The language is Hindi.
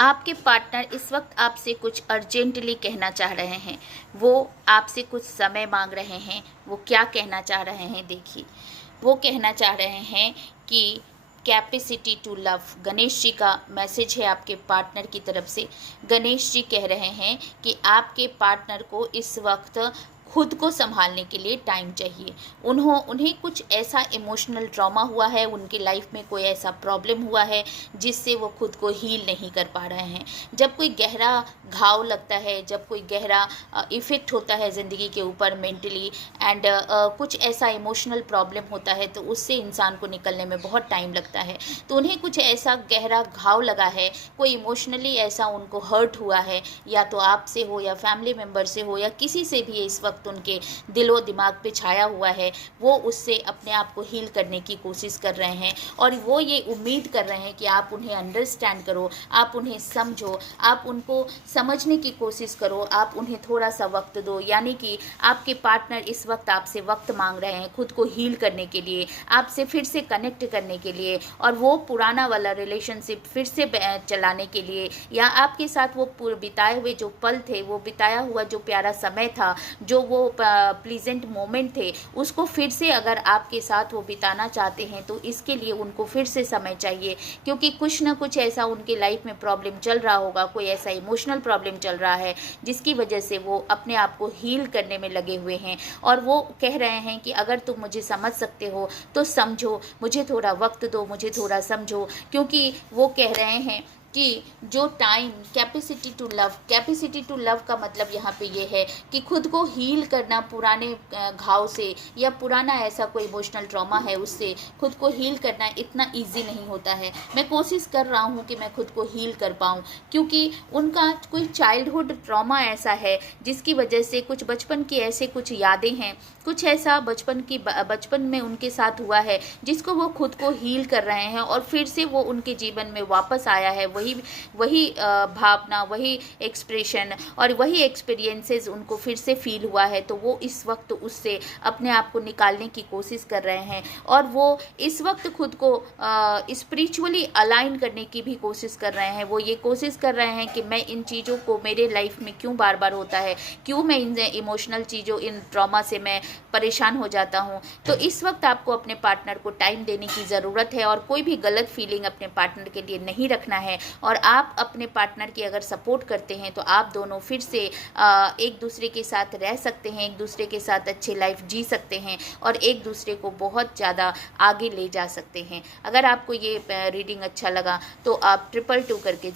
आपके पार्टनर इस वक्त आपसे कुछ अर्जेंटली कहना चाह रहे हैं। वो आपसे कुछ समय मांग रहे हैं। वो क्या कहना चाह रहे हैं देखिए। वो कहना चाह रहे हैं कि capacity to love. Ganesh ji का मैसेज है आपके पार्टनर की तरफ से। गणेश जी कह रहे हैं कि आपके पार्टनर को इस वक्त खुद को संभालने के लिए टाइम चाहिए। उन्हें कुछ ऐसा इमोशनल ट्रॉमा हुआ है, उनके लाइफ में कोई ऐसा प्रॉब्लम हुआ है जिससे वो खुद को हील नहीं कर पा रहे हैं। जब कोई गहरा घाव लगता है, जब कोई गहरा इफ़ेक्ट होता है ज़िंदगी के ऊपर मेंटली एंड कुछ ऐसा इमोशनल प्रॉब्लम होता है तो उससे इंसान को निकलने में बहुत टाइम लगता है। तो उन्हें कुछ ऐसा गहरा घाव लगा है, कोई इमोशनली ऐसा उनको हर्ट हुआ है, या तो आपसे हो या फैमिली मेम्बर से हो या किसी से भी इस वक्त उनके दिलो दिमाग पे छाया हुआ है। वो उससे अपने आप को हील करने की कोशिश कर रहे हैं और वो ये उम्मीद कर रहे हैं कि आप उन्हें अंडरस्टैंड करो, आप उन्हें समझो, आप उनको समझने की कोशिश करो, आप उन्हें थोड़ा सा वक्त दो। यानी कि आपके पार्टनर इस वक्त आपसे वक्त मांग रहे हैं खुद को हील करने के लिए, आपसे फिर से कनेक्ट करने के लिए और वो पुराना वाला रिलेशनशिप फिर से चलाने के लिए, या आपके साथ वो बिताए हुए जो पल थे, वो बिताया हुआ जो प्यारा समय था, जो वो प्लीजेंट मोमेंट थे, उसको फिर से अगर आपके साथ वो बिताना चाहते हैं तो इसके लिए उनको फिर से समय चाहिए। क्योंकि कुछ ना कुछ ऐसा उनके लाइफ में प्रॉब्लम चल रहा होगा, कोई ऐसा इमोशनल प्रॉब्लम चल रहा है जिसकी वजह से वो अपने आप को हील करने में लगे हुए हैं। और वो कह रहे हैं कि अगर तुम मुझे समझ सकते हो तो समझो, मुझे थोड़ा वक्त दो, मुझे थोड़ा समझो। क्योंकि वो कह रहे हैं कि जो टाइम, कैपेसिटी टू लव का मतलब यहाँ पे ये है कि खुद को हील करना, पुराने घाव से या पुराना ऐसा कोई इमोशनल ट्रॉमा है उससे खुद को हील करना इतना इजी नहीं होता है। मैं कोशिश कर रहा हूँ कि मैं खुद को हील कर पाऊँ, क्योंकि उनका कोई चाइल्डहुड ट्रॉमा ऐसा है जिसकी वजह से कुछ बचपन की ऐसे कुछ यादें हैं, कुछ ऐसा बचपन में उनके साथ हुआ है जिसको वो खुद को हील कर रहे हैं और फिर से वो उनके जीवन में वापस आया है। वही भावना, वही एक्सप्रेशन और वही एक्सपीरियंसेस उनको फिर से फील हुआ है। तो वो इस वक्त उससे अपने आप को निकालने की कोशिश कर रहे हैं और वो इस वक्त खुद को स्पिरिचुअली अलाइन करने की भी कोशिश कर रहे हैं। वो ये कोशिश कर रहे हैं कि मैं इन चीज़ों को, मेरे लाइफ में क्यों बार बार होता है, क्यों मैं इन इमोशनल चीज़ों, इन ट्रॉमा से मैं परेशान हो जाता हूँ। तो इस वक्त आपको अपने पार्टनर को टाइम देने की ज़रूरत है और कोई भी गलत फीलिंग अपने पार्टनर के लिए नहीं रखना है। और आप अपने पार्टनर की अगर सपोर्ट करते हैं तो आप दोनों फिर से एक दूसरे के साथ रह सकते हैं, एक दूसरे के साथ अच्छी लाइफ जी सकते हैं और एक दूसरे को बहुत ज़्यादा आगे ले जा सकते हैं। अगर आपको ये रीडिंग अच्छा लगा तो आप 222 करके